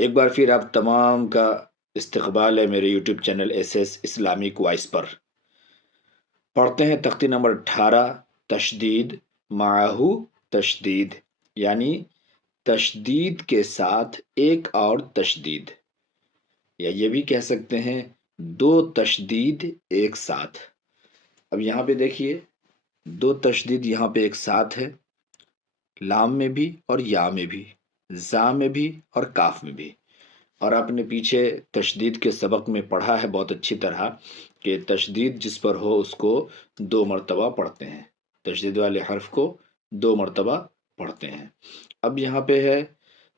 ایک بار پھر آپ تمام کا استقبال ہے میرے YouTube channel S S Islamic Voice پر۔ پڑھتے ہیں تختی نمبر 18، تشدید معاہو تشدید، یعنی تشدید کے ساتھ ایک اور تشدید، یا یہ بھی کہہ سکتے ہیں دو تشدید ایک ساتھ۔ اب یہاں پہ دیکھیے، دو تشدید یہاں پہ ایک ساتھ ہے، لام میں بھی اور یا میں بھی، زا میں بھی اور کاف میں بھی۔ اور آپ نے پیچھے تشدید کے سبق میں پڑھا ہے بہت اچھی طرح کہ تشدید جس پر ہو اس کو دو مرتبہ پڑھتے ہیں، تشدید والے حرف کو دو مرتبہ پڑھتے ہیں۔ اب یہاں پہ ہے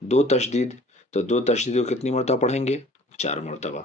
دو تشدید، تو دو تشدید کو کتنی مرتبہ پڑھیں گے؟ 4 مرتبہ۔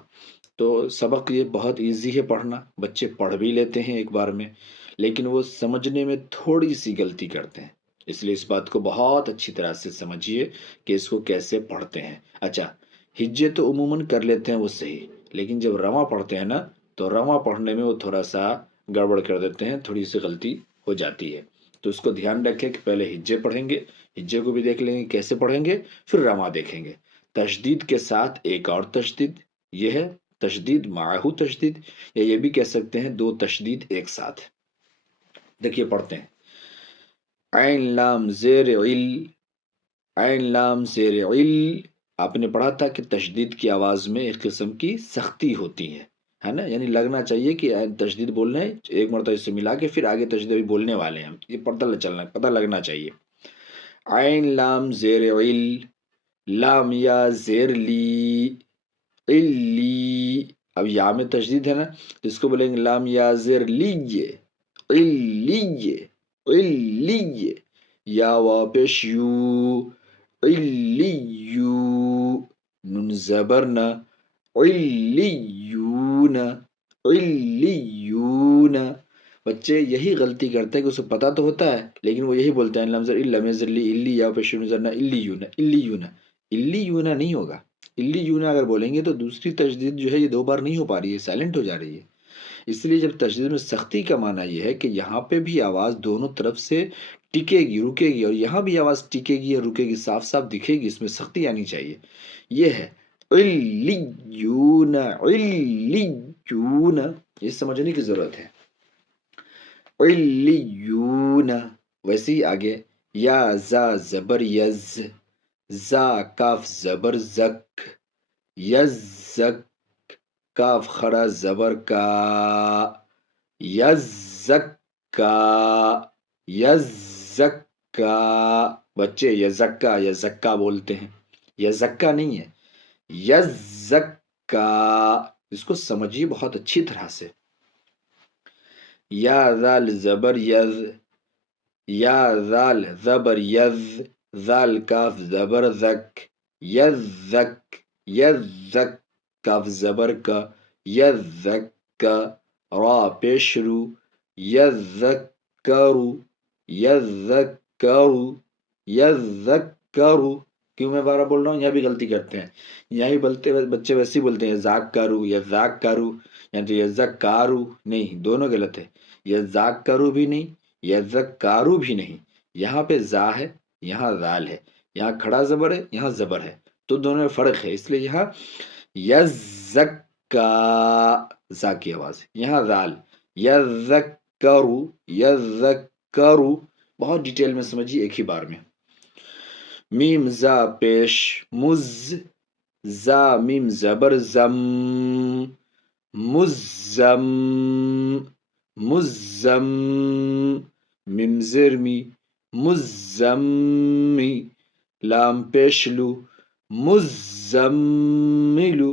تو سبق یہ بہت ایزی ہے پڑھنا، بچے پڑھ بھی لیتے ہیں ایک بار میں، لیکن وہ سمجھنے میں تھوڑی سی غلطی کرتے ہیں، اس لیے اس بات کو بہت اچھی طرح سے سمجھیے کہ اس کو کیسے پڑھتے ہیں۔ اچھا، ہجے تو عموماً کر لیتے ہیں وہ صحیح، لیکن جب رواں پڑھتے ہیں نا تو رواں پڑھنے میں وہ تھوڑا سا گڑبڑ کر دیتے ہیں، تھوڑی سی غلطی ہو جاتی ہے۔ تو اس کو دھیان رکھیں کہ پہلے ہجے پڑھیں گے، ہجے کو بھی دیکھ لیں گے کیسے پڑھیں گے، پھر رواں دیکھیں گے۔ تشدید کے ساتھ ایک اور تشدید، یہ ہے تشدید معاہو تشدید، یا یہ بھی کہہ سکتے ہیں دو تشدید ایک ساتھ۔ دیکھیے پڑھتے ہیں، عین لام زیر عل، عین لام زیر عل۔ آپ نے پڑھا تھا کہ تشدید کی آواز میں ایک قسم کی سختی ہوتی ہے نا، یعنی لگنا چاہیے کہ تشدید بولنا ہے، ایک مرتبہ اس سے ملا کے پھر آگے تشدید بھی بولنے والے ہیں ہم، یہ پتہ لگنا چاہیے۔ عین لام زیر عل، لام یا زیر لی، علی۔ اب یا میں تشدید ہے نا، تو اس کو بولیں گے لام یا زیر لیجے، علیے، علیے۔ یا واپش یو، علیو، نون زبرنا، علیون، علیون۔ بچے یہی غلطی کرتے ہیں کہ اسے پتا تو ہوتا ہے لیکن وہ یہی بولتے ہیں لمزر لمزر لی الی، یا پیش نظرنا الیون، الیون، الیون نہیں ہوگا۔ الیون اگر بولیں گے تو دوسری تشدید جو ہے یہ دو بار نہیں ہو پا رہی ہے، سائلنٹ ہو جا رہی ہے۔ اس لیے جب تشدید میں سختی کا معنی یہ ہے کہ یہاں پہ بھی آواز دونوں طرف سے ٹکے گی، رکے گی، اور یہاں بھی آواز ٹکے گی اور رکے گی، صاف صاف دکھے گی، اس میں سختی آنی چاہیے۔ یہ ہے علیون، علیون، یہ سمجھنے کی ضرورت ہے۔ علیون۔ ویسے ہی آگے یا زا زبر یز، زا کاف زبر زک، یزک، کاف خڑا زبر کا، یزکا، یزکا۔ بچے یزکا یزکا بولتے ہیں، یزکا نہیں ہے، یزکا۔ اس کو سمجھیے بہت اچھی طرح سے۔ یا ذال زبر یز، یا ذال زبر یز، ذال کاف زبر زک، یزک، یزک، کاف زبر کا، یزکا، را پیش رو، یذکرو، یذکرو، یذکرو۔ کیوں میں بارہ بول رہا ہوں؟ یہاں بھی غلطی کرتے ہیں، یہاں بھی بچے ویسے ہی بولتے ہیں یذاکرو، یذاکرو، یعنی یذکارو نہیں، دونوں غلط ہے۔ یذاکرو بھی نہیں، یذکارو بھی نہیں۔ یہاں پہ زا ہے، یہاں ذال ہے، یہاں کھڑا زبر ہے، یہاں زبر ہے، تو دونوں میں فرق ہے، اس لیے یہاں یزکا، زا کی آواز، یہاں ذال، یذکرو، یذکرو۔ بہت ڈیٹیل میں سمجھیے ایک ہی بار میں۔ میم زا پیش مز، زا میم زبر زم، مزم، مزم، میم زیر می، مزمی، لام پیش لو، مزملو،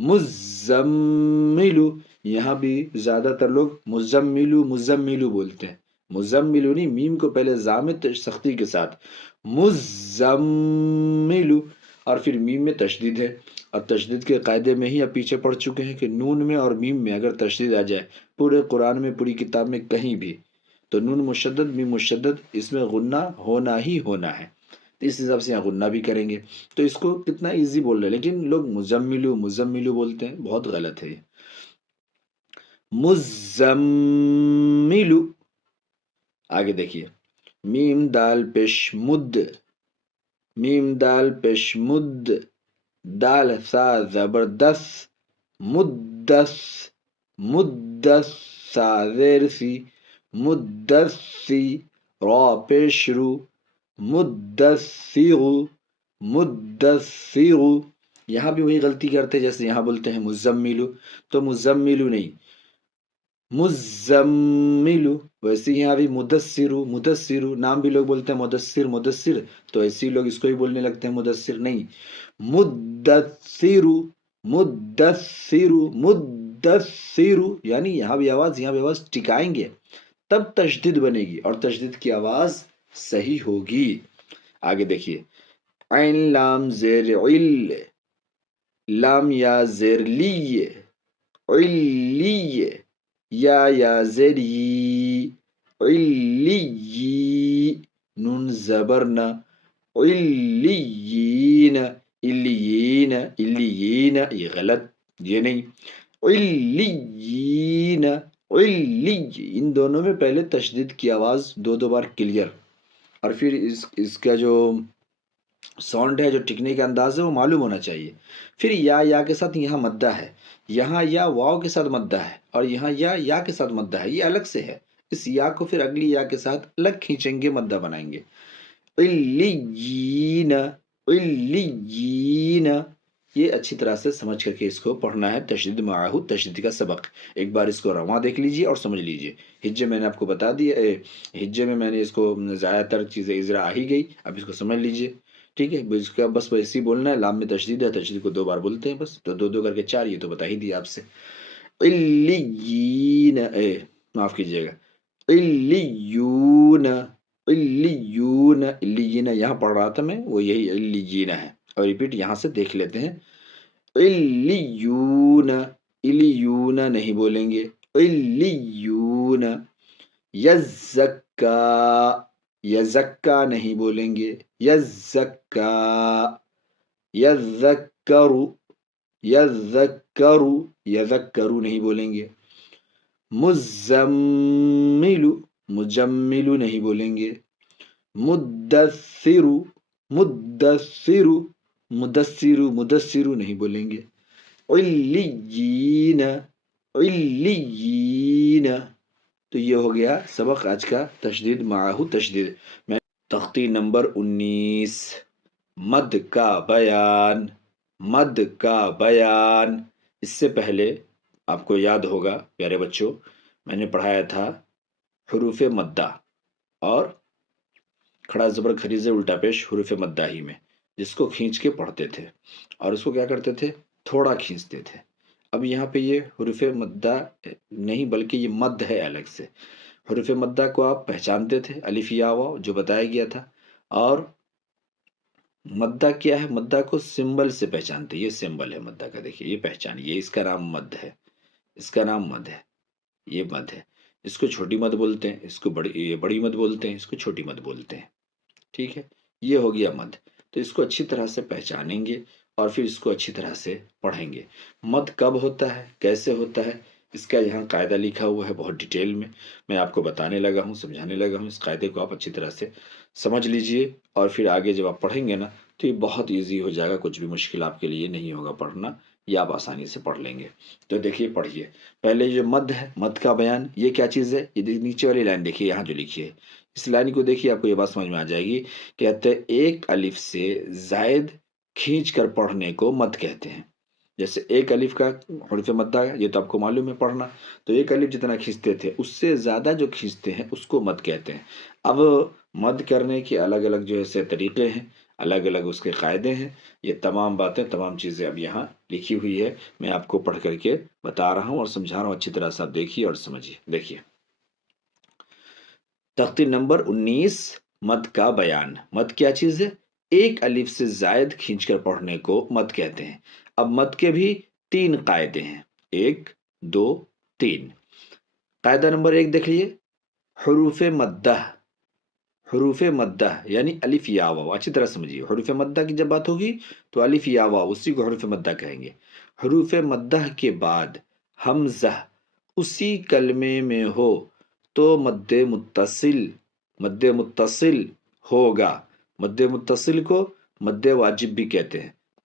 مزملو۔ یہاں بھی زیادہ تر لوگ مزملو مزملو بولتے ہیں، مزملو نہیں، میم کو پہلے زامت سختی کے ساتھ، مزملو، اور پھر میم میں تشدید ہے، اور تشدید کے قاعدے میں ہی آپ پیچھے پڑھ چکے ہیں کہ نون میں اور میم میں اگر تشدید آ جائے پورے قرآن میں، پوری کتاب میں کہیں بھی، تو نون مشدد میم مشدد، اس میں غنہ ہونا ہی ہونا ہے، تو اس حساب سے یہاں غنہ بھی کریں گے۔ تو اس کو کتنا ایزی بول رہے ہیں، لیکن لوگ مزملو مزملو بولتے ہیں، بہت غلط ہے یہ۔ مزملو۔ آگے دیکھیے، میم دال پیش مد، میم دال پیش مد، دال سا زبردست، مدس، مدس سا زیر سی، مدسی، را پیش رو، مدثر، مدثر. یہاں بھی وہی غلطی کرتے ہیں جیسے یہاں بولتے ہیں مزملو، تو مزملو نہیں، مزملو. ویسے یہاں بھی مدثرو، مدثرو. نام بھی لوگ بولتے ہیں مدثر، مدثر، تو ایسے ہی لوگ اس کو بھی بولنے لگتے ہیں مدثر. نہیں، مدثرو، مدثرو، مدثرو. یعنی یہاں بھی آواز ٹکائیں گے تب تشدید بنے گی، اور تشدید کی آواز صحیح ہوگی. آگے دیکھیے، عین لام زیر عل، لام یا زیر لی، علی، یا زیر ی، علی، نون زبرنا، علیین، علیین، علیین. یہ غلط، یہ نہیں، علیین، علی. ان دونوں میں پہلے تشدید کی آواز دو بار کلیئر، اور پھر اس کا جو ساؤنڈ ہے، جو ٹکنے کا انداز ہے، وہ معلوم ہونا چاہیے. پھر یا کے ساتھ یہاں مدہ ہے، یہاں یا واو کے ساتھ مدہ ہے، اور یہاں یا کے ساتھ مدہ ہے، یہ الگ سے ہے. اس یا کو پھر اگلی یا کے ساتھ الگ کھینچیں گے، مدہ بنائیں گے. علیین، علیین. یہ اچھی طرح سے سمجھ کر کے اس کو پڑھنا ہے. تشدید معاہو تشدید کا سبق ایک بار اس کو رواں دیکھ لیجئے اور سمجھ لیجئے. ہجے میں نے آپ کو بتا دیا، ہجے میں نے اس کو زیادہ تر چیزیں اجرا آ ہی گئی، اب اس کو سمجھ لیجئے. ٹھیک ہے، اس کا بس ویسے ہی بولنا ہے. لام میں تشدید ہے، تشدید کو دو بار بولتے ہیں بس، تو دو کر کے چار، یہ تو بتا ہی دیا آپ سے. علیین، معاف کیجیے گا، علیون، علیون، علیین. یہاں پڑھ رہا تھا میں، وہ یہی علیین ہے. اور ریپیٹ یہاں سے دیکھ لیتے ہیں. علیون، علیون نہیں بولیں گے، علیون. یزکا، یزکا نہیں بولیں گے، یزکا. یذکرو، یذکرو، یذکرو نہیں بولیں گے. مزملو، مجملو نہیں بولیں گے. مدثرو، مدثرو، مدثرو، مدثرو نہیں بولیں گے. علیین، علیین. تو یہ ہو گیا سبق آج کا، تشدید معاہو تشدید. تختی نمبر 19، مد کا بیان، مد کا بیان. اس سے پہلے آپ کو یاد ہوگا پیارے بچوں، میں نے پڑھایا تھا حروف مدہ اور کھڑا زبر خریزے الٹا پیش حروف مدہ ہی میں، جس کو کھینچ کے پڑھتے تھے، اور اس کو کیا کرتے تھے، تھوڑا کھینچتے تھے. اب یہاں پہ یہ حروف مدہ نہیں بلکہ یہ مد ہے الگ سے. حروف مدہ کو آپ پہچانتے تھے، الف یا واو جو بتایا گیا تھا. اور مدہ کیا ہے، مدہ کو سمبل سے پہچانتے. یہ سمبل ہے مدہ کا، دیکھیے یہ پہچان، یہ اس کا نام مد ہے، اس کا نام مد ہے، یہ مد ہے. اس کو چھوٹی مد بولتے ہیں، اس کو بڑی مد بولتے ہیں، اس کو چھوٹی مد بولتے ہیں. ٹھیک ہے، یہ ہو گیا مد. تو اس کو اچھی طرح سے پہچانیں گے اور پھر اس کو اچھی طرح سے پڑھیں گے. مد کب ہوتا ہے، کیسے ہوتا ہے، اس کا یہاں قاعدہ لکھا ہوا ہے بہت ڈیٹیل میں آپ کو بتانے لگا ہوں، سمجھانے لگا ہوں. اس قاعدے کو آپ اچھی طرح سے سمجھ لیجئے، اور پھر آگے جب آپ پڑھیں گے نا تو یہ بہت ایزی ہو جائے گا. کچھ بھی مشکل آپ کے لیے نہیں ہوگا پڑھنا، یہ آپ آسانی سے پڑھ لیں گے. تو دیکھیے پڑھیے، پہلے جو مد ہے، مد کا بیان، یہ کیا چیز ہے. یہ نیچے والی لائن دیکھیے، یہاں جو لکھی ہے، اس لائن کو دیکھیے، آپ کو یہ بات سمجھ میں آ جائے گی. کہتے ہیں ایک الف سے زائد کھینچ کر پڑھنے کو مد کہتے ہیں. جیسے ایک الف کا حروف مدہ ہے، یہ تو آپ کو معلوم ہے پڑھنا، تو ایک الف جتنا کھینچتے تھے اس سے زیادہ جو کھینچتے ہیں اس کو مد کہتے ہیں. اب مد کرنے کے الگ الگ جو ہے طریقے ہیں، الگ الگ اس کے قاعدے ہیں. یہ تمام باتیں، تمام چیزیں اب یہاں لکھی ہوئی ہے، میں آپ کو پڑھ کر کے بتا رہا ہوں اور سمجھا رہا ہوں. اچھی طرح سے آپ دیکھیے اور سمجھیے. دیکھیے تختی نمبر 19، مد کا بیان. مد کیا چیز ہے، ایک الف سے زائد کھینچ کر پڑھنے کو مد کہتے ہیں. اب مد کے بھی 3 قاعدے ہیں، 1 2 3. قاعدہ نمبر 1 دیکھ لیے، حروف مدہ، حروف مدہ یعنی الف یا واو. اچھی طرح سمجھیے، حروف مدہ کی جب بات ہوگی تو الف یا واو، اسی کو حروف مدہ کہیں گے. حروف مدہ کے بعد حمزہ اسی کلمے میں ہو تو مد متصل، مد متصل ہوگا. مد متصل کو مد واجب بھی کہتے ہیں.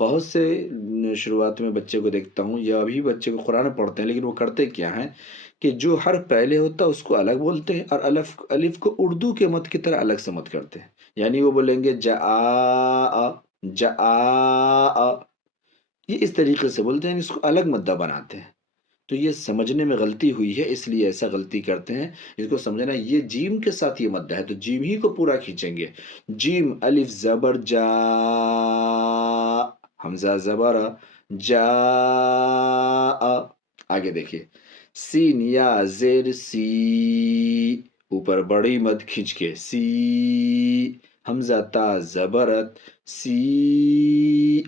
بہت سے شروعات میں بچے کو دیکھتا ہوں یا ابھی بچے کو قرآن پڑھتے ہیں، لیکن وہ کرتے کیا ہیں کہ جو حرف پہلے ہوتا ہے اس کو الگ بولتے ہیں، اور الف کو اردو کے مد کی طرح الگ سے مد کرتے ہیں. یعنی وہ بولیں گے جا، جا، یہ اس طریقے سے بولتے ہیں، اس کو الگ مدہ بناتے ہیں. تو یہ سمجھنے میں غلطی ہوئی ہے، اس لیے ایسا غلطی کرتے ہیں. اس کو سمجھنا یہ جیم کے ساتھ یہ مدہ ہے تو جیم ہی کو پورا کھینچیں گے. جیم الف زبر جا، حمزہ زبر جا. آگے دیکھیے، سین یا زیر سی، اوپر بڑی مد کھینچ کے سی. حمزہ تا زبرت سی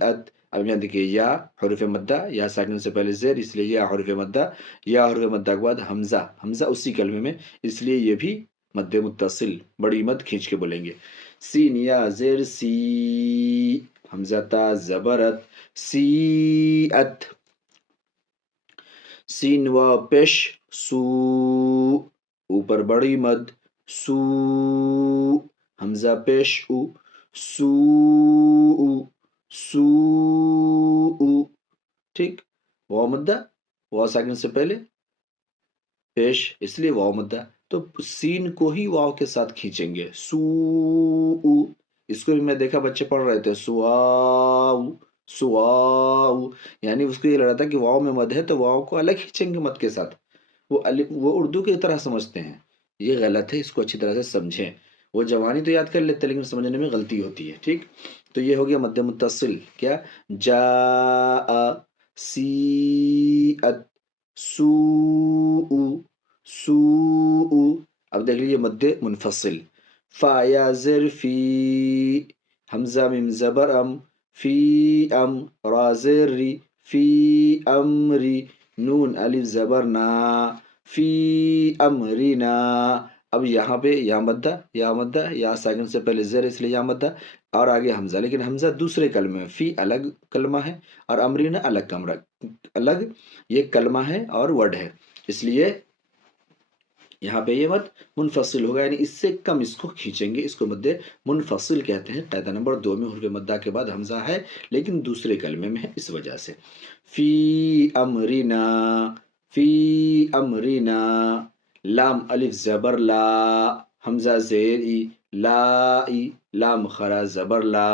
ات. اب یہاں دیکھیے یا حروف مدہ، یا ساکن سے پہلے زیر، اس لیے یا حروف مدہ. یا حروف مدہ کے بعد حمزہ، حمزہ اسی کلمے میں، اس لیے یہ بھی مد متصل بڑی مد کھینچ کے بولیں گے. سین یا زیر سی، حمزہ تا زبرت سی ات. سین و پیش سو، اوپر بڑی مد سو. حمزہ پیش او سو، سو. ٹھیک، واو مدہ، واو ساکن سے پہلے پیش، اس لیے واو مدہ. تو سین کو ہی واو کے ساتھ کھینچیں گے سو. اس کو بھی میں دیکھا بچے پڑھ رہے تھے سواو، سواو. یعنی اس کو یہ لگ رہا تھا کہ واو میں مد ہے تو واو کو الگ کھینچیں گے مد کے ساتھ. وہ اردو کی طرح سمجھتے ہیں، یہ غلط ہے. اس کو اچھی طرح سے سمجھیں. وہ جوانی تو یاد کر لیتے لیکن سمجھنے میں غلطی ہوتی ہے. ٹھیک، تو یہ ہو گیا مد متصل. کیا؟ جا، سی ات، سو، سو. اب دیکھ لیجیے مد منفصل. فا یا زر فی، حمزہ میم زبر ام، فی ام، را زر ری، فی امری. نون الف زبر نا، فی امرینا. اب یہاں پہ یا مدہ، یا مدہ، یا ساکن سے پہلے زیر، اس لیے یا مدہ، اور آگے حمزہ. لیکن حمزہ دوسرے کلمے میں، فی الگ کلمہ ہے اور امرینا الگ یہ کلمہ ہے اور ورڈ ہے، اس لیے یہاں پہ یہ مد منفصل ہوگا. یعنی اس سے کم اس کو کھینچیں گے. اس کو مد منفصل کہتے ہیں. قاعدہ نمبر 2 میں حرف مدہ کے بعد حمزہ ہے لیکن دوسرے کلمے میں ہے، اس وجہ سے. فی امرینا، فی امرینا. لام الف زبر لا، حمزہ زیر ای، لا ای. لام خرا زبر لا،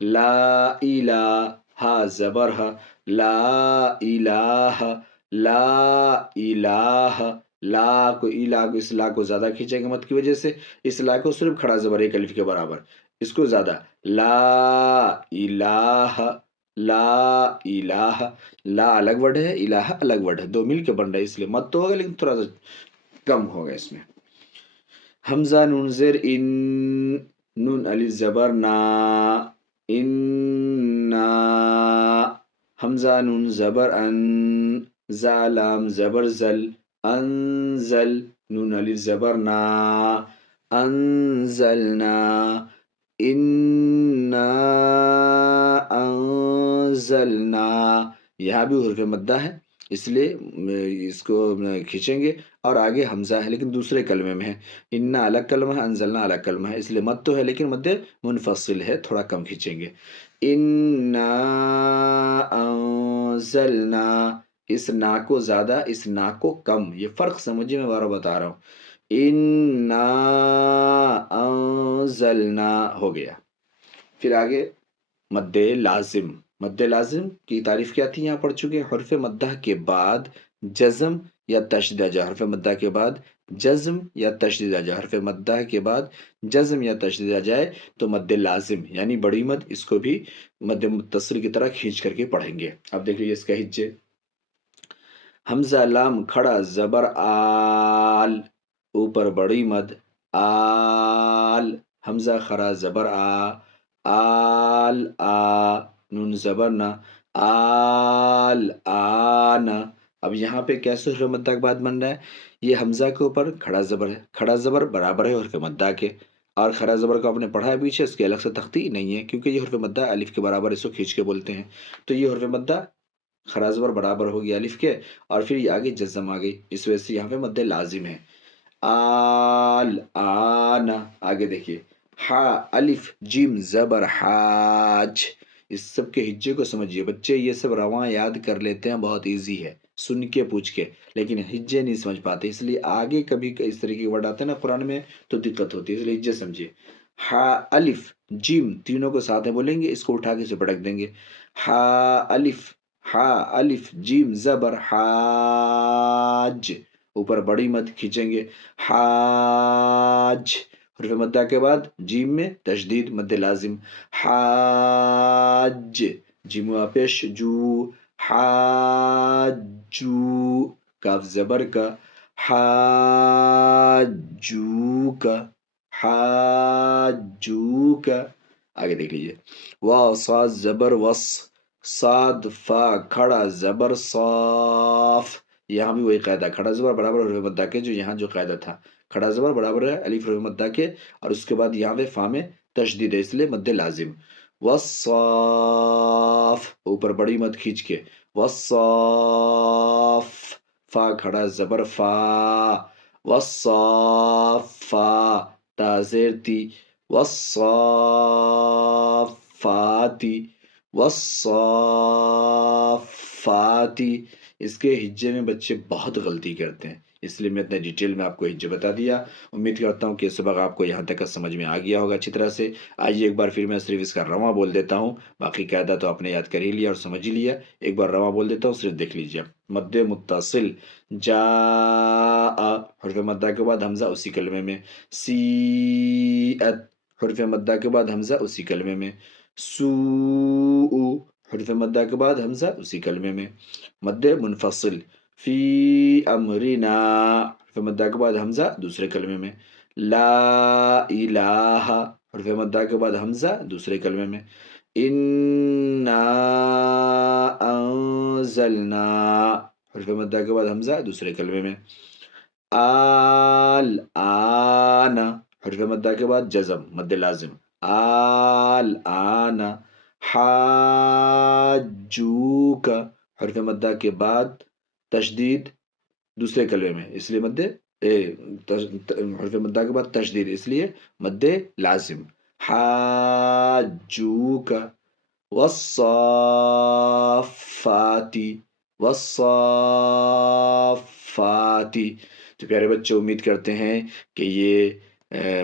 لا الہ. ہا زبر ہا، لا الہ، لا الہ. لا کو الہ کو، اس لا کو زیادہ کھینچیں گے مد کی وجہ سے. اس لا کو صرف کھڑا زبر ایک الف کے برابر، اس کو زیادہ. لا الہ، لا الہ. لا الگ ورڈ ہے، الہ الگ ورڈ ہے، دو مل کے بن رہے، اس لیے مد تو ہوگا لیکن تھوڑا سا کم ہوگا اس میں. حمزہ نون زیر ان، نون الف زبر نا، اننا. حمزہ نون زبر ان، زا لام زبر زل، انزل. نون الف زبر نا، انزلنا. انا انزلنا. یہاں بھی حرف مدہ ہے، اس لیے اس کو کھینچیں گے. اور آگے حمزہ ہے لیکن دوسرے کلمے میں ہے. انا الگ کلمہ ہے، انزلنا الگ کلمہ ہے، اس لیے مد تو ہے لیکن مد منفصل ہے، تھوڑا کم کھینچیں گے. انا انزلنا. اس نا کو زیادہ، اس نا کو کم، یہ فرق سمجھیے، میں بار بار بتا رہا ہوں. انا انزلنا ہو گیا. پھر آگے مد لازم. مد لازم کی تعریف کیا تھی یہاں پڑھ چکے. حرف مدہ کے بعد جزم یا تشدید آ جائے. حرف مدہ کے بعد جزم یا تشدید آ جائے. حرف مدہ کے بعد جزم یا تشدید آ جائے تو مد لازم یعنی بڑی مد، اس کو بھی مد متصل کی طرح کھینچ کر کے پڑھیں گے. اب دیکھ لیجیے اس کا ہجے. حمزہ لام کھڑا زبر آل، اوپر بڑی مد آل. حمزہ خرا زبر آ، آل آ. نون زبر نا، آل آنا. اب یہاں پہ کیسے حرف مدہ کے بعد بن رہا ہے؟ یہ حمزہ کے اوپر کھڑا زبر ہے، کھڑا زبر برابر ہے حرف مدہ کے. اور کھڑا زبر کو آپ نے پڑھا ہے پیچھے، اس کی الگ سے تختی نہیں ہے کیونکہ یہ حرف مدہ الف کے برابر، اس کو کھینچ کے بولتے ہیں. تو یہ حرف مدہ خرا زبر برابر ہو گیا الف کے، اور پھر یہ آگے جزم آ گئی، اس وجہ سے یہاں پہ مد لازم ہے. آل آنا. آگے دیکھیے، ہا الف جیم زبر حاج. اس سب کے ہجے کو سمجھیے بچے، یہ سب رواں یاد کر لیتے ہیں، بہت ایزی ہے سن کے پوچھ کے، لیکن ہجے نہیں سمجھ پاتے، اس لیے آگے کبھی اس طریقے کے ورڈ آتے ہیں نا قرآن میں تو دقت ہوتی ہے، اس لیے ہجے سمجھیے۔ ہا الف جیم تینوں کو ساتھ میں بولیں گے، اس کو اٹھا کے سے پٹک دیں گے۔ ہا الف، ہا الف جیم زبر حاج، اوپر بڑی مد کھینچیں گے، حاج، حرف مدہ کے بعد جیم میں تشدید مد لازم، حاج، جیم پیش جو، حاجو، کاف زبر کا، حاجو کا، حاجو کا۔ آگے دیکھ لیجیے، واو صاد زبر وص، صاد فا کھڑا زبر صاف، یہاں بھی وہی قاعدہ، کھڑا زبر برابر حرف مدہ کے، جو یہاں جو قاعدہ تھا، کھڑا زبر برابر ہے الف حرف مدہ کے، اور اس کے بعد یہاں پہ فا میں تشدید ہے، اس لیے مد لازم، والصاف، اوپر بڑی مد کھینچ کے، والصاف، فا کھڑا زبر فا، والصافا، تا زیر تی، والصافاتی، والصافاتی۔ اس کے ہجے میں بچے بہت غلطی کرتے ہیں، اس لیے میں اتنے ڈیٹیل میں آپ کو ہجے بتا دیا۔ امید کرتا ہوں کہ یہ سبق آپ کو یہاں تک کا سمجھ میں آ گیا ہوگا اچھی طرح سے۔ آئیے ایک بار پھر میں صرف اس کا رواں بول دیتا ہوں، باقی قاعدہ تو آپ نے یاد کر ہی لیا اور سمجھ ہی لیا، ایک بار رواں بول دیتا ہوں، صرف دیکھ لیجیے۔ مد متصل جاء، حرف مدہ کے بعد حمزہ اسی کلمے میں، سیئت، حرف مدہ کے بعد حمزہ اسی کلمے میں، سوء، حرف مدہ کے بعد حمزہ اسی کلمے میں۔ مد منفصل فی امرنا، حرف مدہ کے بعد حمزہ دوسرے کلمے میں، لا الہ، حرف مدہ کے بعد حمزہ دوسرے کلمے میں، انا انزلنا، حرف مدہ کے بعد حمزہ دوسرے کلمے میں، آن، حرف مدہ کے بعد جزم مد لازم، آن، حاجوک، حرف مدہ کے بعد تشدید دوسرے کلمے میں، اس لیے حرف مدہ کے بعد تشدید، اس لیے مد لازم، حاجوک، والصافاتی، والصافاتی۔ تو پیارے بچوں، امید کرتے ہیں کہ یہ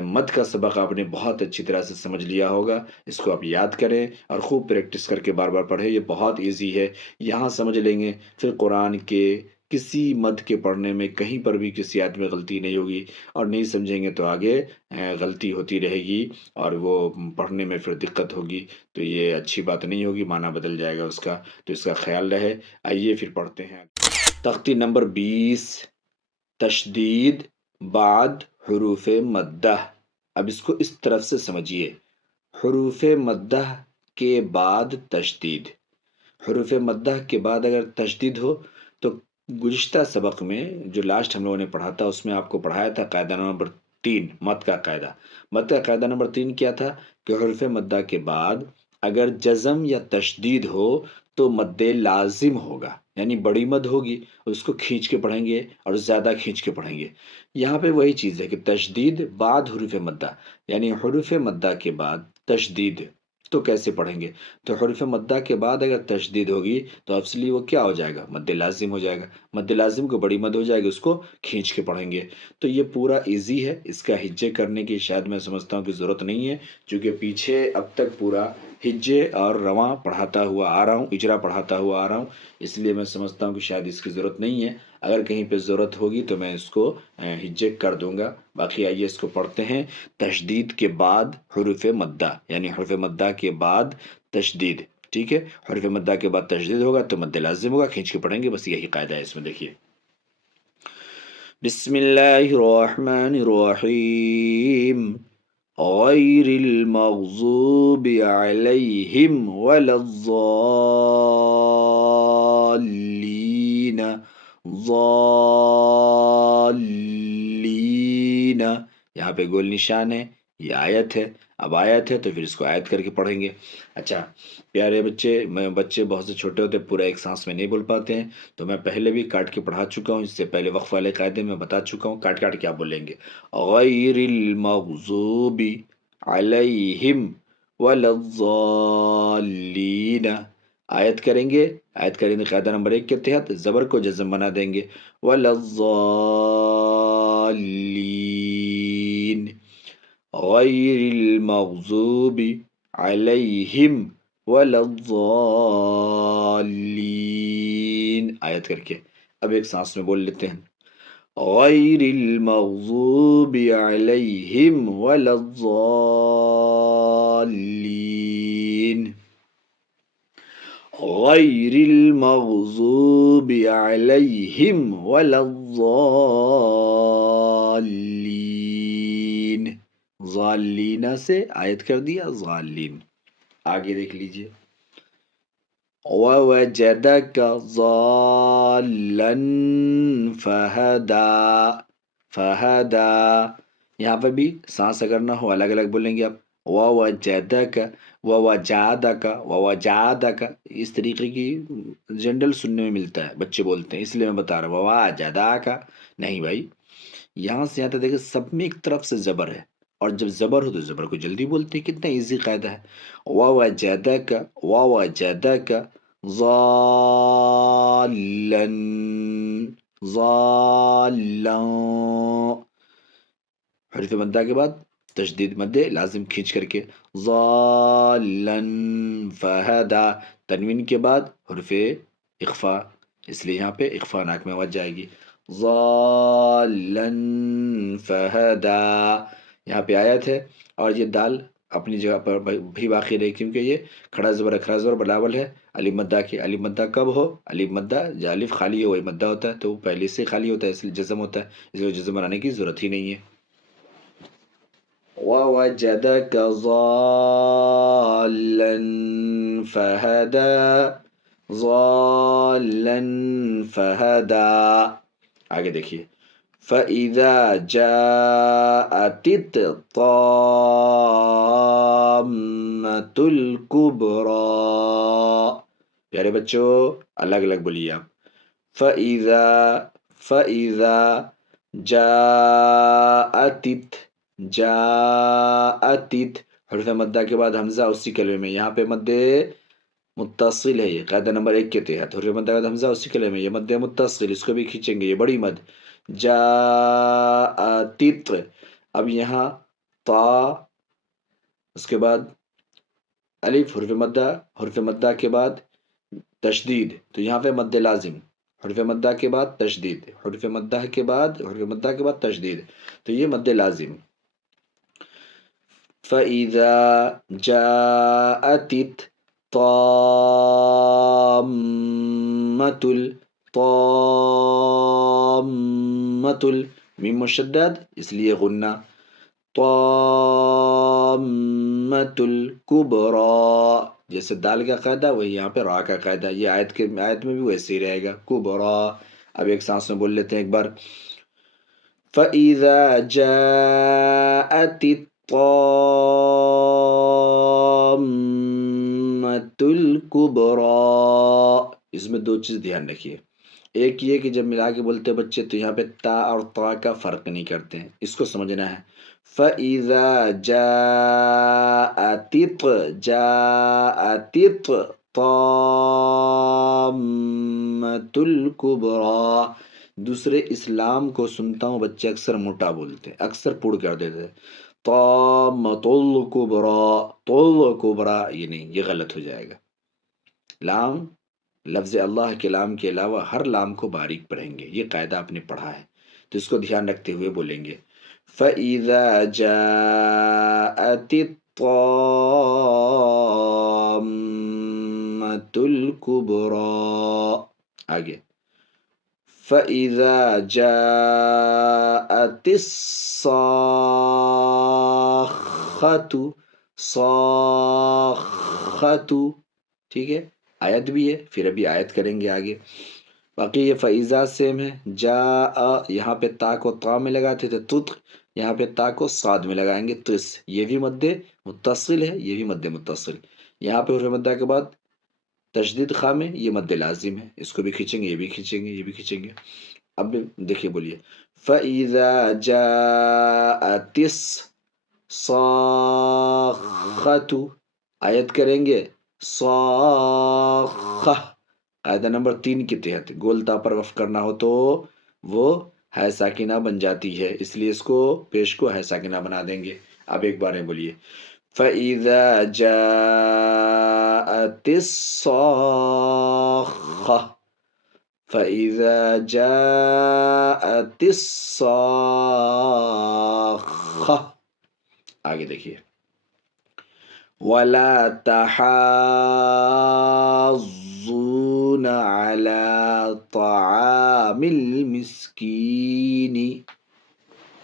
مد کا سبق آپ نے بہت اچھی طرح سے سمجھ لیا ہوگا، اس کو آپ یاد کریں اور خوب پریکٹس کر کے بار بار پڑھیں، یہ بہت ایزی ہے، یہاں سمجھ لیں گے پھر قرآن کے کسی مد کے پڑھنے میں کہیں پر بھی کسی آیت میں غلطی نہیں ہوگی، اور نہیں سمجھیں گے تو آگے غلطی ہوتی رہے گی اور وہ پڑھنے میں پھر دقت ہوگی، تو یہ اچھی بات نہیں ہوگی، معنی بدل جائے گا اس کا، تو اس کا خیال رہے۔ آئیے پھر پڑھتے ہیں تختی نمبر 20، تشدید بعد حروف مدہ۔ اب اس کو اس طرف سے سمجھیے، حروف مدہ کے بعد تشدید، حروف مدہ کے بعد اگر تشدید ہو تو گزشتہ سبق میں جو لاسٹ ہم لوگوں نے پڑھا تھا اس میں آپ کو پڑھایا تھا قاعدہ نمبر 3، مد کا قاعدہ۔ مد کا قاعدہ نمبر 3 کیا تھا کہ حروف مدہ کے بعد اگر جزم یا تشدید ہو تو مد لازم ہوگا، یعنی بڑی مد ہوگی، اس کو کھینچ کے پڑھیں گے اور زیادہ کھینچ کے پڑھیں گے۔ یہاں پہ وہی چیز ہے کہ تشدید بعد حروف مدہ، یعنی حروف مدہ کے بعد تشدید، تو کیسے پڑھیں گے؟ تو حروف مدہ کے بعد اگر تشدید ہوگی تو اصلی وہ کیا ہو جائے گا؟ مد لازم ہو جائے گا، مد لازم کو بڑی مد ہو جائے گی، اس کو کھینچ کے پڑھیں گے۔ تو یہ پورا ایزی ہے، اس کا ہجے کرنے کی شاید میں سمجھتا ہوں کہ ضرورت نہیں ہے، چونکہ پیچھے اب تک پورا ہجے اور رواں پڑھاتا ہوا آ رہا ہوں، اجرا پڑھاتا ہوا آ رہا ہوں، اس لیے میں سمجھتا ہوں کہ شاید اس کی ضرورت نہیں ہے، اگر کہیں پہ ضرورت ہوگی تو میں اس کو ہجے کر دوں گا۔ باقی آئیے اس کو پڑھتے ہیں، تشدید کے بعد حروف مدہ، یعنی حروف مدہ کے بعد تشدید، ٹھیک ہے، حروف مدہ کے بعد تشدید ہوگا تو مد لازم ہوگا، کھینچ کے پڑھیں گے، بس یہی قاعدہ ہے اس میں۔ دیکھیے، بسم اللہ الرحمن الرحیم، غیر المغضوب علیہم ولا الضالین، ضالین، یہاں پہ گول نشان ہے، یہ آیت ہے، اب آیت ہے تو پھر اس کو آیت کر کے پڑھیں گے۔ اچھا پیارے بچے بہت سے چھوٹے ہوتے پورا ایک سانس میں نہیں بول پاتے ہیں، تو میں پہلے بھی کاٹ کے پڑھا چکا ہوں، اس سے پہلے وقف والے قاعدے میں بتا چکا ہوں کاٹ کے آپ بولیں گے، غیر المغضوب علیہم ولا الضالین. آیت کریں گے قاعدہ نمبر 1 کے تحت زبر کو جزم بنا دیں گے. ولا الضالین غیر المغضوب علیہم ولا الضالین. آیت کر کے اب ایک سانس میں بول لیتے ہیں. غیر المغضوب علیہم ولا الضالین. غیر المغضوب علیہم ولا الضالین. ضالین سے آیت کر دیا ضالین. آگے دیکھ لیجئے. وَوَجَدَكَ ضَالًّا فَهَدَى. یہاں پہ بھی سانس اگر نہ ہو الگ الگ بولیں گے آپ. وَوَجَدَكَ وَوَجَادَكَ. اس طریقے کی جنرل سننے میں ملتا ہے، بچے بولتے ہیں، اس لیے میں بتا رہا ہوں. وَوَجَدَكَ نہیں بھائی، یہاں سے یہاں تک دیکھیں سب میں ایک طرف سے زبر ہے، اور جب زبر ہو تو زبر کو جلدی بولتے ہیں. کتنا ایزی قاعدہ ہے. وَوَجَدَكَ ضَالًّا حرف مدہ کے بعد تشدید مدے لازم کھینچ کر کے. ضَالًّا فَهَدَى. تنوین کے بعد حرف اخفا، اس لیے یہاں پہ اخفا ناک میں آواز جائے گی. ضَالًّا فَهَدَى. یہاں پہ آیت ہے، اور یہ دال اپنی جگہ پر بھی باقی رہے، کیونکہ یہ کھڑا زبر بلاول ہے. الف مدہ کے الف مدہ کب ہو؟ الف مدہ جب الف خالی ہو وہی مدہ ہوتا ہے، تو وہ پہلے سے خالی ہوتا ہے، اس لیے جزم ہوتا ہے، اس لیے جزم بنانے کی ضرورت ہی نہیں ہے. وَوَجَدَكَ ضَالًّا فَهَدَى. ضَالًّا فَهَدَى. آگے دیکھیے. فَإِذَا جَاءَتِ الطَّامَّةُ الْكُبْرَى. پیارے بچوں الگ الگ بولیے آپ. فَإِذَا جَاءَتِ حرف مدہ کے بعد حمزہ اسی کلمے میں، یہاں پہ مد متصل ہے، یہ قاعدہ نمبر 1 کے تحت حرف مدہ کے بعد حمزہ اسی کلمے میں، یہ مد متصل، اس کو بھی کھینچیں گے، یہ بڑی مد. جاءت. اب یہاں تا، اس کے بعد الف حرف مدہ کے بعد تشدید، تو یہاں پہ مد لازم حرف مدہ کے بعد تشدید، حرف مدہ کے بعد تشدید، تو یہ مد لازم. فَإِذَا جَاءَتِ الطَّامَّةُ میم مشدد اس لیے غنہ. طَامَّةُ الْكُبْرَى. جیسے دال کا قاعدہ وہی یہاں پہ را کا قاعدہ، یہ آیت میں بھی ویسے ہی رہے گا. کبرا. اب ایک سانس میں بول لیتے ہیں ایک بار. فَإِذَا جَاءَتِ الطَّامَّةُ الْكُبْرَى. اس میں دو چیز دھیان رکھیے. ایک یہ کہ جب ملا کے بولتے بچے تو یہاں پہ تا اور طا کا فرق نہیں کرتے ہیں، اس کو سمجھنا ہے. فَإِذَا جَاءَتِ الطَّامَّةُ الْكُبْرَى. دوسرے اسلام کو سنتا ہوں بچے اکثر موٹا بولتے ہیں، اکثر پوڑ کر دیتے ہیں. طامۃ الکبریٰ، یہ نہیں، یہ غلط ہو جائے گا. لام لفظ اللہ کے لام کے علاوہ ہر لام کو باریک پڑھیں گے، یہ قاعدہ آپ نے پڑھا ہے، تو اس کو دھیان رکھتے ہوئے بولیں گے. فَإِذَا جَاءَتِ الطَّامَّةُ الْكُبْرَى. آگے. فَإِذَا جَاءَتِ الصَّاخَّةُ. ٹھیک ہے، آیت بھی ہے، پھر ابھی آیت کریں گے آگے. باقی یہ فَإِذَا سیم ہے. یہاں پہ تا کو تا میں لگاتے تھے تط، یہاں پہ تا کو صاد میں لگائیں گے تس. یہ بھی مد متصل ہے، یہ بھی مد متصل. یہاں پہ حرف مدہ کے بعد تشدید خا میں، یہ مد لازم ہے، اس کو بھی کھینچیں گے، یہ بھی کھینچیں گے، یہ بھی کھینچیں گے. اب دیکھیے بولیے. فَإِذَا جَاءَتِ الصَّاخَّةُ. آیت کریں گے صاخہ، قاعدہ نمبر 3 کے تحت گولتا پر وقف کرنا ہو تو وہ ہے ساکنہ بن جاتی ہے، اس لیے اس کو پیش کو ہے ساکنہ بنا دیں گے۔ اب ایک بار بولیے فَإِذَا جَاءَتِ الصَّاخَّةُ، فَإِذَا جَاءَتِ الصَّاخَّةُ۔ آگے دیکھیے وَلَا تَحَاضُّونَ عَلَى طَعَامِ الْمِسْكِينِ،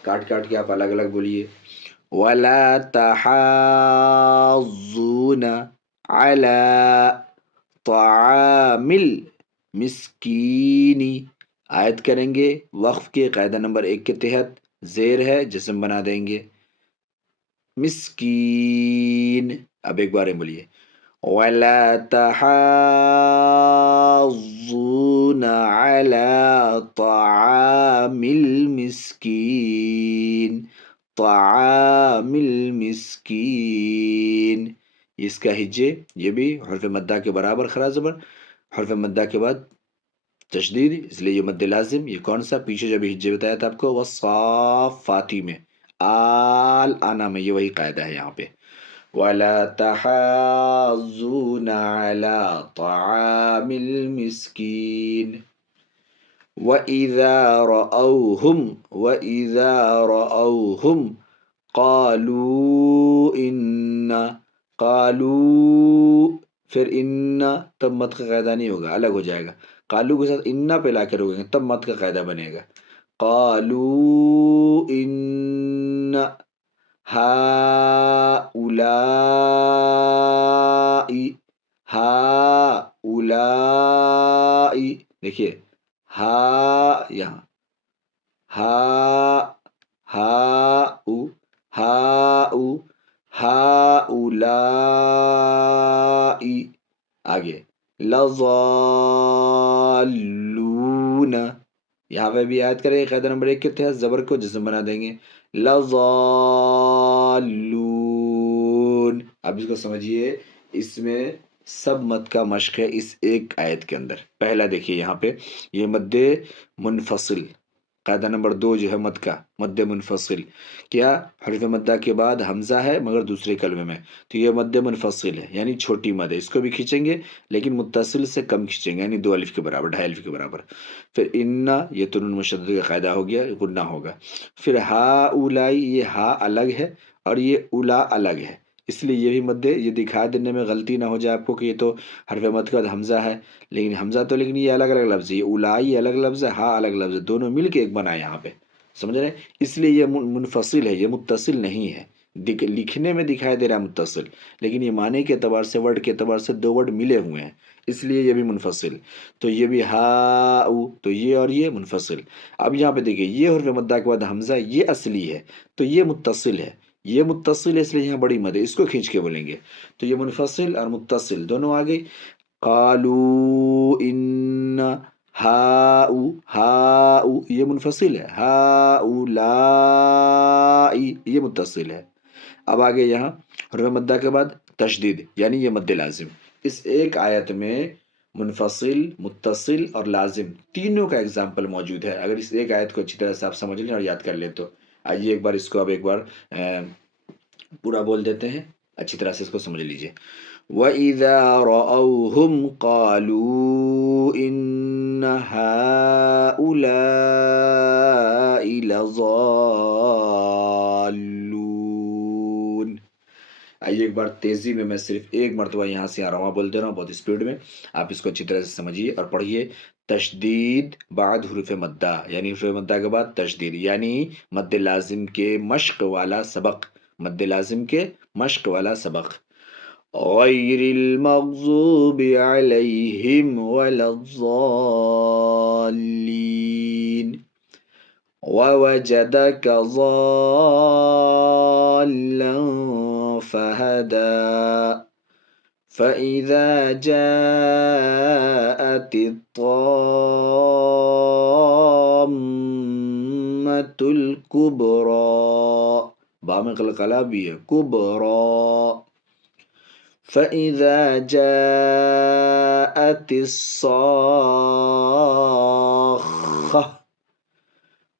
کاٹ کاٹ کے آپ الگ الگ بولیے وَلَا تَحَاضُّونَ عَلَى طَعَامِ الْمِسْكِينِ، آیت کریں گے وقف کے قاعدہ نمبر 1 کے تحت، زیر ہے جسم بنا دیں گے مسکین۔ اب ایک بار بولیے وَلَا تَحَاضُّونَ عَلَى طَعَامِ الْمِسْكِينِ، طَعَامِ الْمِسْكِينِ، اس کا ہجے یہ بھی حرف مدہ کے برابر خرا زبر، حرف مدہ کے بعد تشدید، اس لیے یہ مد لازم۔ یہ کون سا؟ پیچھے جب ہجے بتایا تھا آپ کو والصافاتی میں، آل آنا میں، یہ وہی قاعدہ ہے یہاں پہ وَلَا تَحَاضُّونَ عَلَى طَعَامِ الْمِسْكِينِ وَإِذَا رَأَوْهُمْ قَالُوا إِنَّ، قالوا پھر ان، تب مد کا قاعدہ نہیں ہوگا، الگ ہو جائے گا، قالو کے ساتھ ان پہ لا کے روکیں گے تب مد کا قاعدہ بنے گا، قالوا ان ہؤلاء، دیکھیے ہا یہاں ہؤلاء، آگے لضالون، یہاں پہ بھی یاد کریں قاعدہ نمبر 1 کے تحت زبر کو جسم بنا دیں گے لضالون۔ اب اس کو سمجھیے، اس میں سب مد کا مشق ہے اس ایک آیت کے اندر۔ پہلا دیکھیے یہاں پہ یہ مد منفصل، قاعدہ نمبر 2 جو ہے مد کا مد منفصل، کیا حرف مدہ کے بعد حمزہ ہے مگر دوسرے کلمے میں، تو یہ مد منفصل ہے یعنی چھوٹی مد ہے، اس کو بھی کھینچیں گے لیکن متصل سے کم کھینچیں گے، یعنی 2 الف کے برابر، 2.5 الف کے برابر۔ پھر ان، یہ تو نون مشدد کا قاعدہ ہو گیا، غنہ ہوگا۔ پھر ہا اولائی، یہ ہا الگ ہے اور یہ اولا الگ ہے، اس لیے یہ بھی مد، یہ دکھا دینے میں غلطی نہ ہو جائے آپ کو کہ یہ تو حرف مد کا حمزہ ہے، لیکن حمزہ تو، لیکن یہ الگ الگ لفظ ہے، یہ اولائی الگ لفظ ہے، ہا الگ لفظ ہے، دونوں مل کے ایک بنا ہے یہاں پہ، سمجھ رہے ہیں؟ اس لیے یہ منفصل ہے، یہ متصل نہیں ہے، لکھنے میں دکھائی دے رہا ہے متصل، لیکن یہ معنی کے اعتبار سے، ورڈ کے اعتبار سے 2 ورڈ ملے ہوئے ہیں، اس لیے یہ بھی منفصل۔ تو یہ بھی ہا او، تو یہ اور یہ منفصل۔ اب یہاں پہ دیکھیے یہ حرف مدہ کے بعد حمزہ، یہ اصلی ہے تو یہ متصل ہے، یہ متصل ہے اس لیے یہاں بڑی مد ہے، اس کو کھینچ کے بولیں گے، تو یہ منفصل اور متصل دونوں آ گئی۔ قالوا ان ہاؤ، یہ منفصل ہے، ہؤلاء یہ متصل ہے۔ اب آگے یہاں حرف مدہ کے بعد تشدید یعنی یہ مد لازم، اس ایک آیت میں منفصل، متصل اور لازم تینوں کا اگزامپل موجود ہے، اگر اس ایک آیت کو اچھی طرح سے آپ سمجھ لیں اور یاد کر لیں تو۔ آئیے ایک بار اس کو اب ایک بار پورا بول دیتے ہیں، اچھی طرح سے اس کو سمجھ لیجئے وَإِذَا رَأَوْهُمْ قَالُوا إِنَّ هَؤُلَاءِ لَضَالُّونَ۔ آئیے ایک بار تیزی میں صرف ایک مرتبہ یہاں سے رواں بول دے رہا ہوں، بہت اسپیڈ میں، آپ اس کو اچھی طرح سے سمجھیے اور پڑھیے۔ تشدید بعد حروف مدہ، یعنی حروف مدہ کے بعد تشدید، یعنی مد لازم کے مشق والا سبق، مد لازم کے مشق والا سبق۔ غیر المغضوب علیہم ولا الضالین ووجدک ضالا فہدا فإذا جاءت الطامة الكبرى، با میں قلقلہ بھی ہے، کبرى، فإذا جاءت الصاخة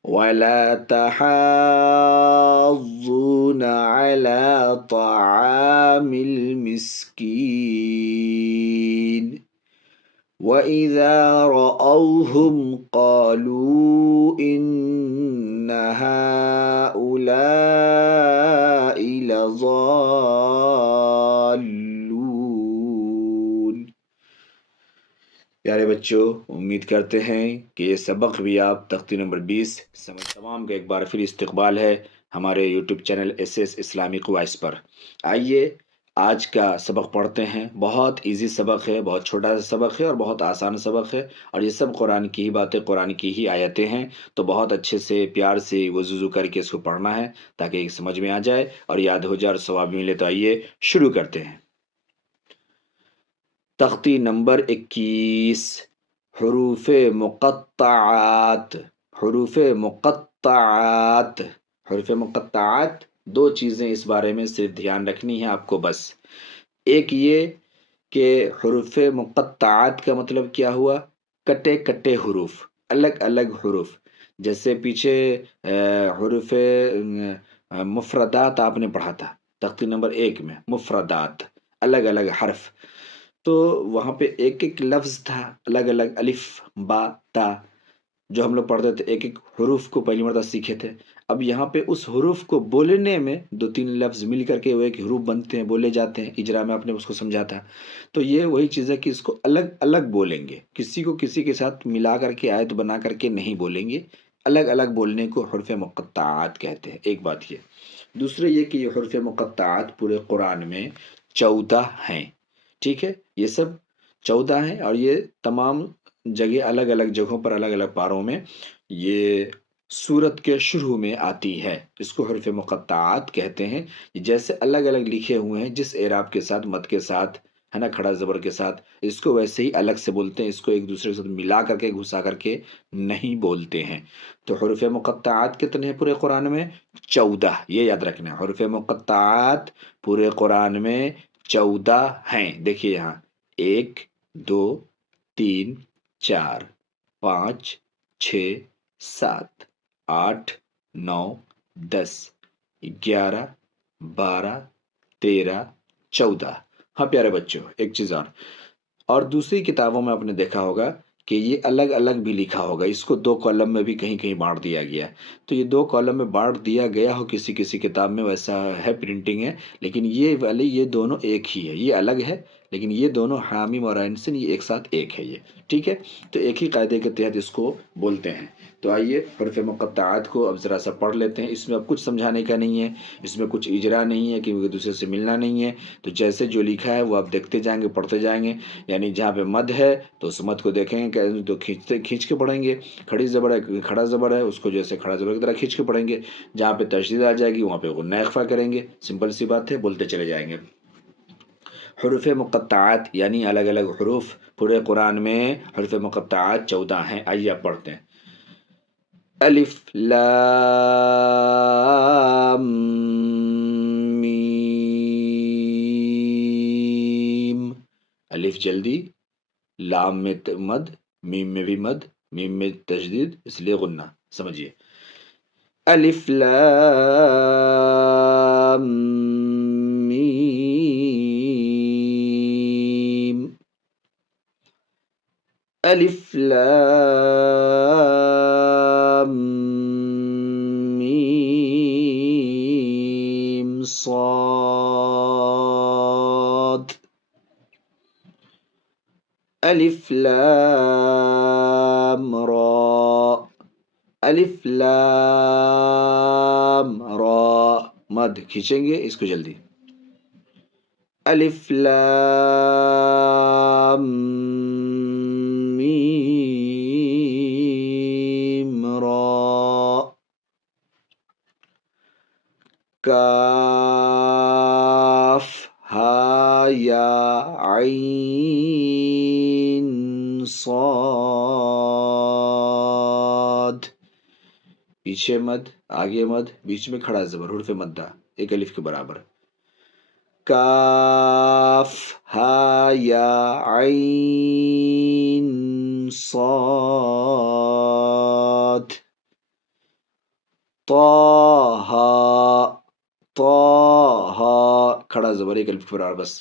ولا تحاضون على طعام المسكين وإذا رأوهم قالوا إن هؤلاء لضالون۔ پیارے بچوں، امید کرتے ہیں کہ یہ سبق بھی آپ تختی نمبر 20 سمجھ تمام کا ایک بار پھر استقبال ہے ہمارے YouTube channel S S Islamic Voice پر۔ آئیے آج کا سبق پڑھتے ہیں۔ بہت ایزی سبق ہے، بہت چھوٹا سا سبق ہے اور بہت آسان سبق ہے، اور یہ سب قرآن کی ہی باتیں، قرآن کی ہی آیتیں ہیں، تو بہت اچھے سے پیار سے وضو کر کے اس کو پڑھنا ہے تاکہ یہ سمجھ میں آ جائے اور یاد ہو جائے اور ثواب ملے۔ تو آئیے شروع کرتے ہیں۔ تختی نمبر 21، حروف مقطعات۔ حروف مقطعات، حروف مقطعات، دو چیزیں اس بارے میں صرف دھیان رکھنی ہے آپ کو بس۔ ایک یہ کہ حروف مقطعات کا مطلب کیا ہوا؟ کٹے کٹے حروف، الگ الگ حروف۔ جیسے پیچھے حروف مفردات آپ نے پڑھا تھا تختی نمبر 1 میں، مفردات، الگ الگ حرف، تو وہاں پہ ایک ایک لفظ تھا، الگ الگ، الف با تا، جو ہم لوگ پڑھتے تھے، ایک ایک حروف کو پہلی مرتبہ سیکھے تھے۔ اب یہاں پہ اس حروف کو بولنے میں دو تین لفظ مل کر کے وہ ایک حروف بنتے ہیں، بولے جاتے ہیں، اجرا میں آپ نے اس کو سمجھا تھا۔ تو یہ وہی چیز ہے کہ اس کو الگ الگ بولیں گے، کسی کو کسی کے ساتھ ملا کر کے آیت بنا کر کے نہیں بولیں گے، الگ الگ بولنے کو حروف مقطعات کہتے ہیں۔ ایک بات یہ، دوسرے یہ کہ یہ حروف مقطعات پورے قرآن میں 14 ہیں، ٹھیک ہے؟ یہ سب 14 ہیں، اور یہ تمام جگہ الگ الگ جگہوں پر الگ الگ پاروں میں یہ سورت کے شروع میں آتی ہے۔ اس کو حروف مقطعات کہتے ہیں۔ جیسے الگ الگ لکھے ہوئے ہیں، جس اعراب کے ساتھ، مد کے ساتھ، ہے نا، کھڑا زبر کے ساتھ، اس کو ویسے ہی الگ سے بولتے ہیں، اس کو ایک دوسرے کے ساتھ ملا کر کے، گھسا کر کے نہیں بولتے ہیں۔ تو حروف مقطعات کتنے ہیں پورے قرآن میں؟ 14، یہ یاد رکھنا ہے۔ حروف مقطعات پورے قرآن میں 14 ہیں۔ دیکھیے یہاں 1 2 3 4 5 6 7 8 9 10 11 12 13 14۔ ہاں پیارے بچوں، ایک چیز اور دوسری کتابوں میں آپ نے دیکھا ہوگا کہ یہ الگ الگ بھی لکھا ہوگا، اس کو 2 کالم میں بھی کہیں کہیں بانٹ دیا گیا ہے۔ تو یہ 2 کالم میں بانٹ دیا گیا ہو کسی کسی کتاب میں، ویسا ہے پرنٹنگ ہے، لیکن یہ والے یہ دونوں ایک ہی ہے، یہ الگ ہے لیکن یہ دونوں حامیم اور عین سین، یہ ایک ساتھ ایک ہے، یہ ٹھیک ہے۔ تو ایک ہی قاعدے کے تحت اس کو بولتے ہیں۔ تو آئیے حروف مقطعات کو اب ذرا سا پڑھ لیتے ہیں۔ اس میں اب کچھ سمجھانے کا نہیں ہے، اس میں کچھ اجرا نہیں ہے کہ ایک دوسرے سے ملنا نہیں ہے، تو جیسے جو لکھا ہے وہ آپ دیکھتے جائیں گے، پڑھتے جائیں گے۔ یعنی جہاں پہ مد ہے تو اس مد کو دیکھیں گے کہ تو کھینچ کے پڑھیں گے، کھڑی زبر ہے، کھڑا زبر ہے، اس کو جیسے کھڑا زبر کی طرح کھینچ کے پڑھیں گے۔ جہاں پہ تشدید آ جائے گی وہاں پہ غنہ اخفا کریں گے، سمپل سی بات ہے، بولتے چلے جائیں گے۔ حروف مقطعات یعنی الگ الگ حروف، پورے قرآن میں حروف مقطعات 14 ہیں۔ آئیے آپ پڑھتے ہیں۔ الف لام میم۔ الف جلدی، لام میں مد، میم میں بھی مد، میم میں تشدید، اس لیے غنہ۔ سمجھیے، الف لام میم، الف لام میم صاد، الف لام را، الف لام را، مد کھینچیں گے اس کو جلدی، الف لام میم را، کاف ہا یا عین صاد، پیچھے مد، آگے مد، بیچ میں کھڑا زبر، حرف مدہ، ایک الف کے برابر، کاف ہا یا عین صاد طہ طہ کھڑا زبر ایک الف پر بس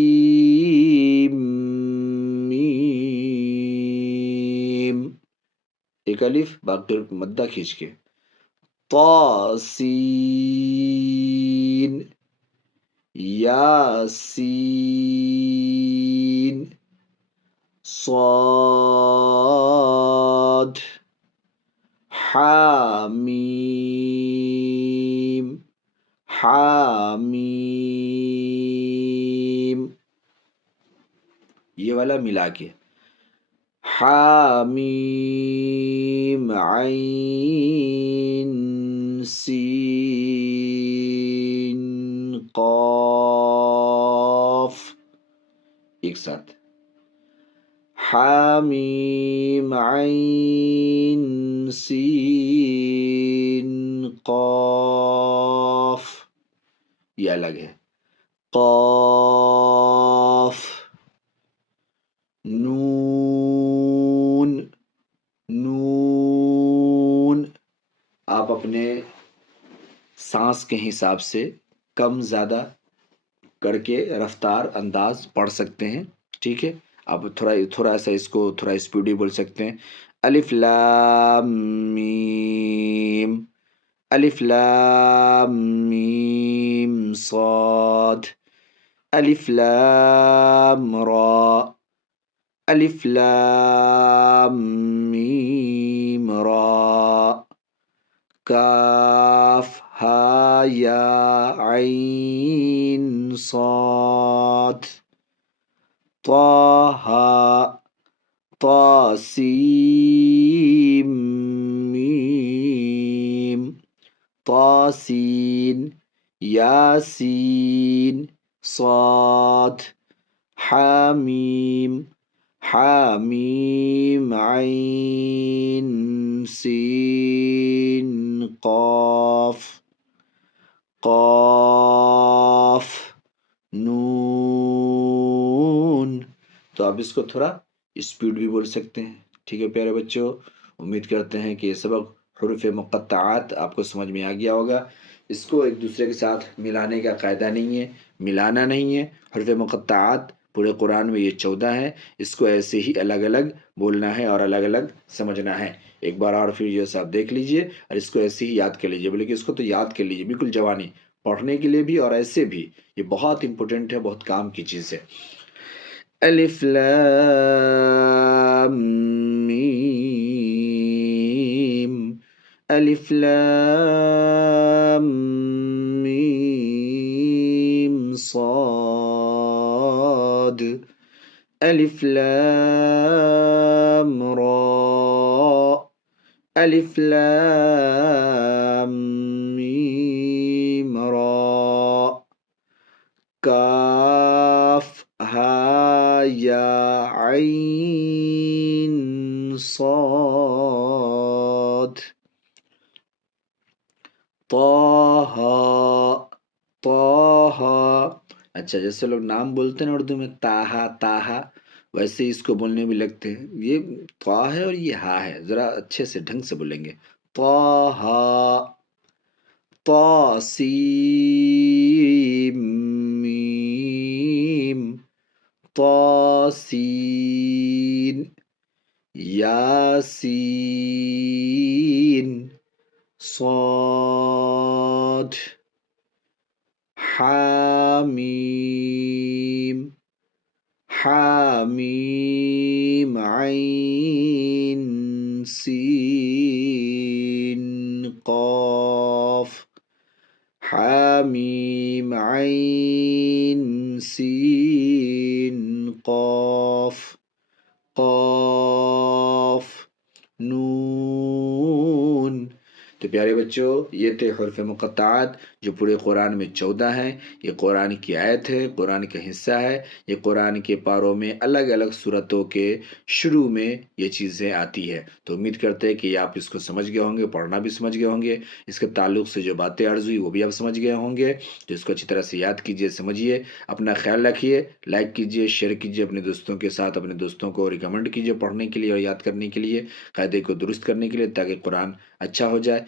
طاسیم میم ایک الف باقی مدہ کھینچ کے طاسین یاسین صاد حامیم حامیم یہ والا ملا کے حامیم عین سین قاف ایک ساتھ حامیم عین سین قاف یہ الگ ہے قاف نون نون آپ اپنے سانس کے حساب سے کم زیادہ کر کے رفتار انداز پڑھ سکتے ہیں ٹھیک ہے آپ تھوڑا سا اس کو تھوڑا اسپیڈی بول سکتے ہیں الف لام میم الف لام میم صاد الف لام را الف لام میم را کاف ہا یا عین صاد طہ طاسیم میم طاسین یاسین صاد حامیم حامیم عین سین قاف قاف نون تو آپ اس کو تھوڑا اسپیڈ بھی بول سکتے ہیں ٹھیک ہے پیارے بچوں امید کرتے ہیں کہ یہ سبق حروف مقطعات آپ کو سمجھ میں آ گیا ہوگا اس کو ایک دوسرے کے ساتھ ملانے کا قاعدہ نہیں ہے ملانا نہیں ہے حروف مقطعات پورے قرآن میں یہ 14 ہیں اس کو ایسے ہی الگ الگ بولنا ہے اور الگ الگ سمجھنا ہے ایک بار اور پھر یہ سب دیکھ لیجئے اور اس کو ایسے ہی یاد کر لیجئے بلکہ اس کو تو یاد کر لیجئے بالکل جوانی پڑھنے کے لیے بھی اور ایسے بھی یہ بہت امپورٹنٹ ہے بہت کام کی چیز ہے الف لام میم الف لام میم صاد الف لام را الف لام میم را کاف ہا یا عین صاد طہ طہ اچھا جیسے لوگ نام بولتے ہیں نا اردو میں تاہا تاہا ویسے اس کو بولنے بھی لگتے ہیں یہ طا ہے اور یہ ہا ہے ذرا اچھے سے ڈھنگ سے بولیں گے طہ طاسیم میم طاسین یاسین صاد حامیم حامیم عین سین قاف حامیم عین سین قاف قاف نون تو پیارے بچوں، یہ تھے حروف مقطعات جو پورے قرآن میں 14 ہیں۔ یہ قرآن کی آیت ہے، قرآن کا حصہ ہے۔ یہ قرآن کے پاروں میں الگ الگ صورتوں کے شروع میں یہ چیزیں آتی ہے۔ تو امید کرتے ہیں کہ آپ اس کو سمجھ گئے ہوں گے، پڑھنا بھی سمجھ گئے ہوں گے، اس کے تعلق سے جو باتیں عرض ہوئی وہ بھی آپ سمجھ گئے ہوں گے۔ تو اس کو اچھی طرح سے یاد کیجئے، سمجھیے، اپنا خیال رکھیے، لائک کیجئے، شیئر کیجئے اپنے دوستوں کے ساتھ، اپنے دوستوں کو ریکمنڈ کیجئے پڑھنے کے لیے اور یاد کرنے کے لیے، قاعدے کو درست کرنے کے لیے، تاکہ قرآن اچھا ہو جائے۔